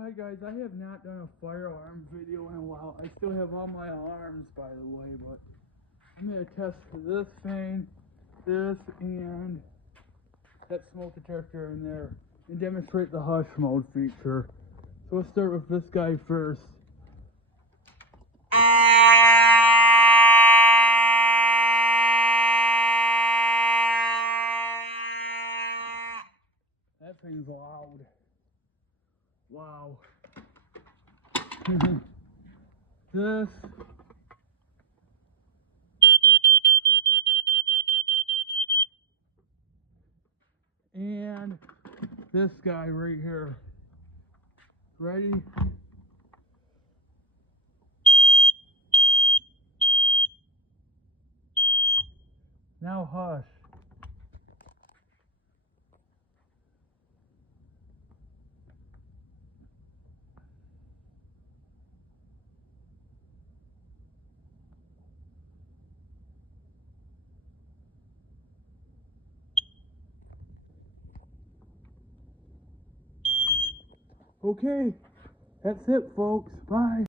Hi guys, I have not done a firearm video in a while. I still have all my arms, by the way, but I'm going to test this thing, this, and that smoke detector in there, and demonstrate the hush mode feature. So let's start with this guy first. That thing's loud. Wow. This. And this guy right here. Ready? Now hush. Okay, that's it, folks. Bye.